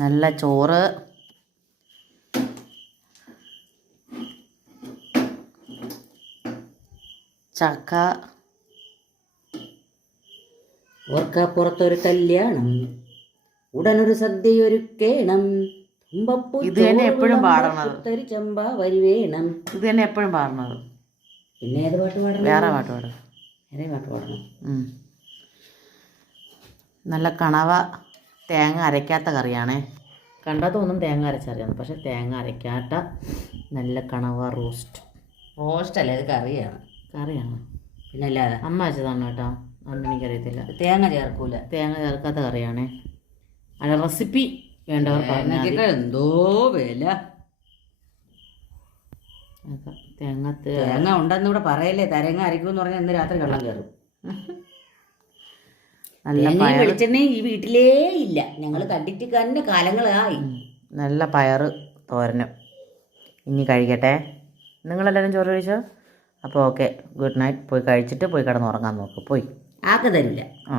നല്ല ചോറ്, ചക്ക, ഓർക്കാപ്പുറത്തൊരു കല്യാണം, ഉടനൊരു സദ്യയൊരുക്കേണം, ഇത് തന്നെ എപ്പോഴും പാടണത്. ചെമ്പ വരി വേണം. ഇത് തന്നെ എപ്പോഴും പാടണത്. പിന്നെ ഏത് പാട്ട് പാടണം? വേറെ പാട്ട് പാടും. വേറെ പാട്ട് പാടണം. നല്ല കണവ തേങ്ങ അരയ്ക്കാത്ത കറിയാണേ. കണ്ടാൽ തോന്നും തേങ്ങ അരച്ചറിയാം, പക്ഷെ തേങ്ങ അരയ്ക്കാത്ത നല്ല കണവ റോസ്റ്റ്. റോസ്റ്റല്ലേ, ഇത് കറിയാണ്. കറിയാണ് പിന്നെ അല്ലാതെ അമ്മ വെച്ചതാണ് കേട്ടോ, അതൊന്നും എനിക്കറിയത്തില്ല. തേങ്ങ ചേർക്കൂല, തേങ്ങ ചേർക്കാത്ത കറിയാണേ. അതിൻ്റെ റെസിപ്പി വേണ്ടവർ പറഞ്ഞാൽ എന്തോ വില. തേങ്ങ ഉണ്ടെന്ന് ഇവിടെ പറയല്ലേ. തേങ്ങ അരയ്ക്കുമെന്ന് പറഞ്ഞാൽ ഇന്ന് രാത്രി കള്ളം കയറും. നല്ല വെളിച്ചെണ്ണ ഈ വീട്ടിലേ ഇല്ല, ഞങ്ങൾ കണ്ടിട്ട് തന്നെ കാലങ്ങളായി. നല്ല പയറ് തോരനും. ഇനി കഴിക്കട്ടെ. നിങ്ങളെല്ലാവരും ചോറ് കഴിച്ചോ? അപ്പോൾ ഓക്കെ, ഗുഡ് നൈറ്റ്. പോയി കഴിച്ചിട്ട് പോയി കിടന്നുറങ്ങാൻ നോക്ക്. പോയി ആക്ക് തരില്ല. ആ.